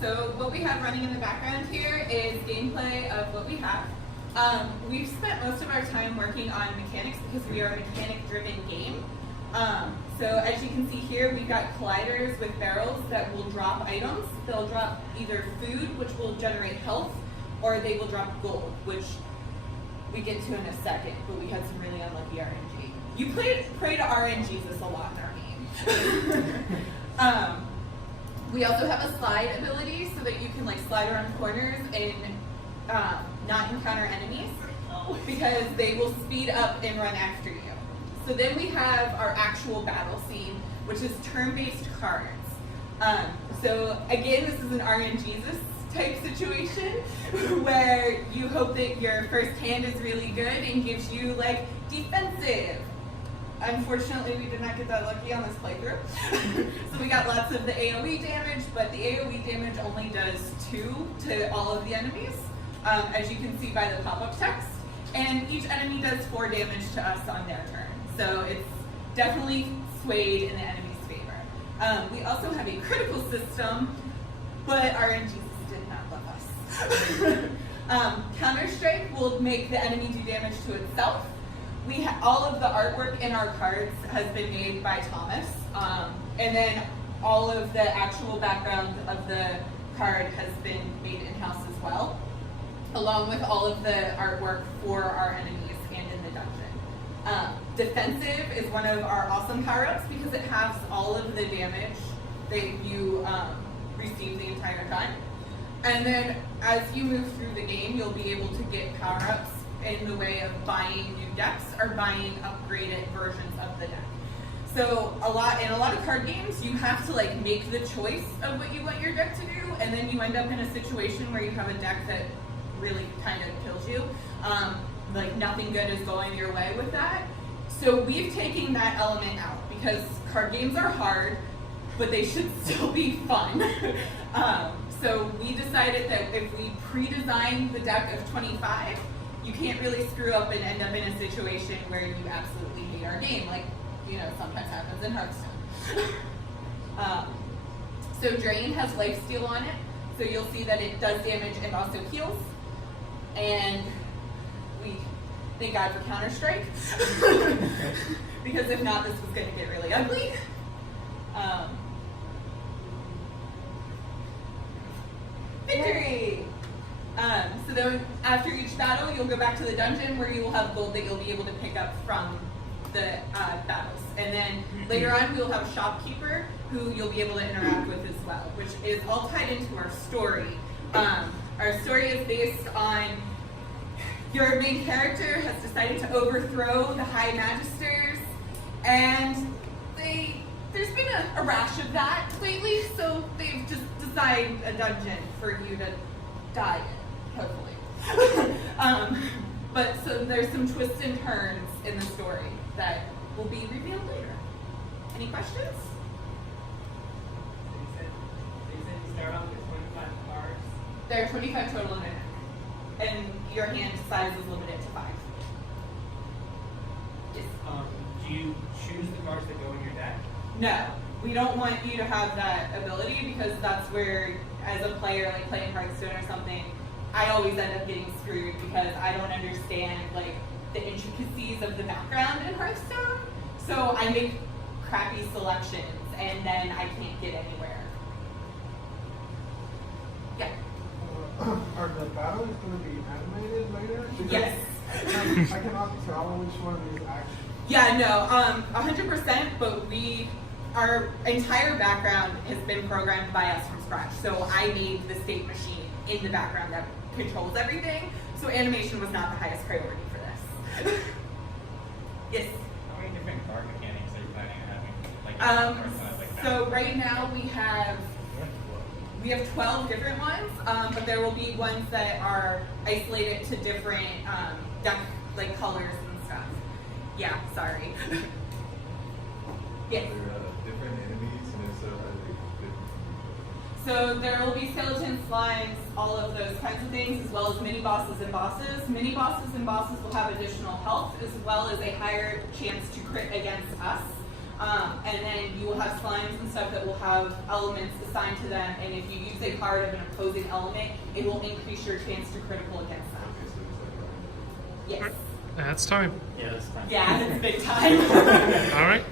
So what we have running in the background here is gameplay of what we have. We've spent most of our time working on mechanics because we are a mechanic-driven game. So as you can see here, we've got colliders with barrels that will drop items. They'll drop either food, which will generate health, or they will drop gold, which we get to in a second, but we had some really unlucky RNG. You pray to RNG this a lot in our game. We also have a slide ability so that you can like slide around corners and not encounter enemies because they will speed up and run after you. So then we have our actual battle scene, which is turn-based cards. So again, this is an RNGesus type situation where you hope that your first hand is really good and gives you like defensive. Unfortunately, we did not get that lucky on this playthrough. So we got lots of the AoE damage, but the AoE damage only does 2 to all of the enemies, as you can see by the pop-up text. And each enemy does 4 damage to us on their turn. So it's definitely swayed in the enemy's favor. We also have a critical system, but RNGesus did not love us. Counter-Strike will make the enemy do damage to itself. All of the artwork in our cards has been made by Thomas, and then all of the actual background of the card has been made in-house as well, along with all of the artwork for our enemies and in the dungeon. Defensive is one of our awesome power-ups because it halves all of the damage that you receive the entire time. And then as you move through the game, you'll be able to get power-ups in the way of buying new decks or buying upgraded versions of the deck. So in a lot of card games, you have to like make the choice of what you want your deck to do, and then you end up in a situation where you have a deck that really kind of kills you. Like nothing good is going your way with that. So we've taken that element out because card games are hard, but they should still be fun. So we decided that if we pre-design the deck of 25, you can't really screw up and end up in a situation where you absolutely hate our game, like sometimes happens in Hearthstone. So Drain has lifesteal on it, so you'll see that it does damage and also heals. And we thank God for Counter-Strike, because if not, this was going to get really ugly. Victory! So then after each battle, you'll go back to the dungeon where you will have gold that you'll be able to pick up from the battles. And then later on, we'll have a shopkeeper who you'll be able to interact with as well, which is all tied into our story. Our story is based on your main character has decided to overthrow the High Magisters, and there's been a rash of that lately, so they've just designed a dungeon for you to die in, hopefully. But so there's some twists and turns in the story that will be revealed later. Any questions? So you said you start off with 25 cards? There are 25 total in it, and your hand size is limited to 5. Yes. Do you choose the cards that go in your deck? No, we don't want you to have that ability because that's where, as a player, like playing Hearthstone or something, I always end up getting screwed because I don't understand like the intricacies of the background in Hearthstone. So I make crappy selections and then I can't get anywhere. Yeah. Are the battles going to be animated later? Because Yes. I cannot tell which one is actually. Yeah, no, 100%, but our entire background has been programmed by us from scratch. So I made the state machine in the background that controls everything. So animation was not the highest priority for this. Yes? How many different card mechanics are you planning on having? So right now we have 12 different ones, but there will be ones that are isolated to different deck like colors and stuff. Yeah, sorry. Yes. Are there different enemies, and if so, are they different? So there will be skeleton slimes, all of those kinds of things, as well as mini bosses and bosses. Mini bosses and bosses will have additional health, as well as a higher chance to crit against us. And then you will have slimes and stuff that will have elements assigned to them, and if you use a card of an opposing element, it will increase your chance to critical against them. Okay, so it's like Yes. That's time. Yeah, that's fine. Yeah, it's big time. All right.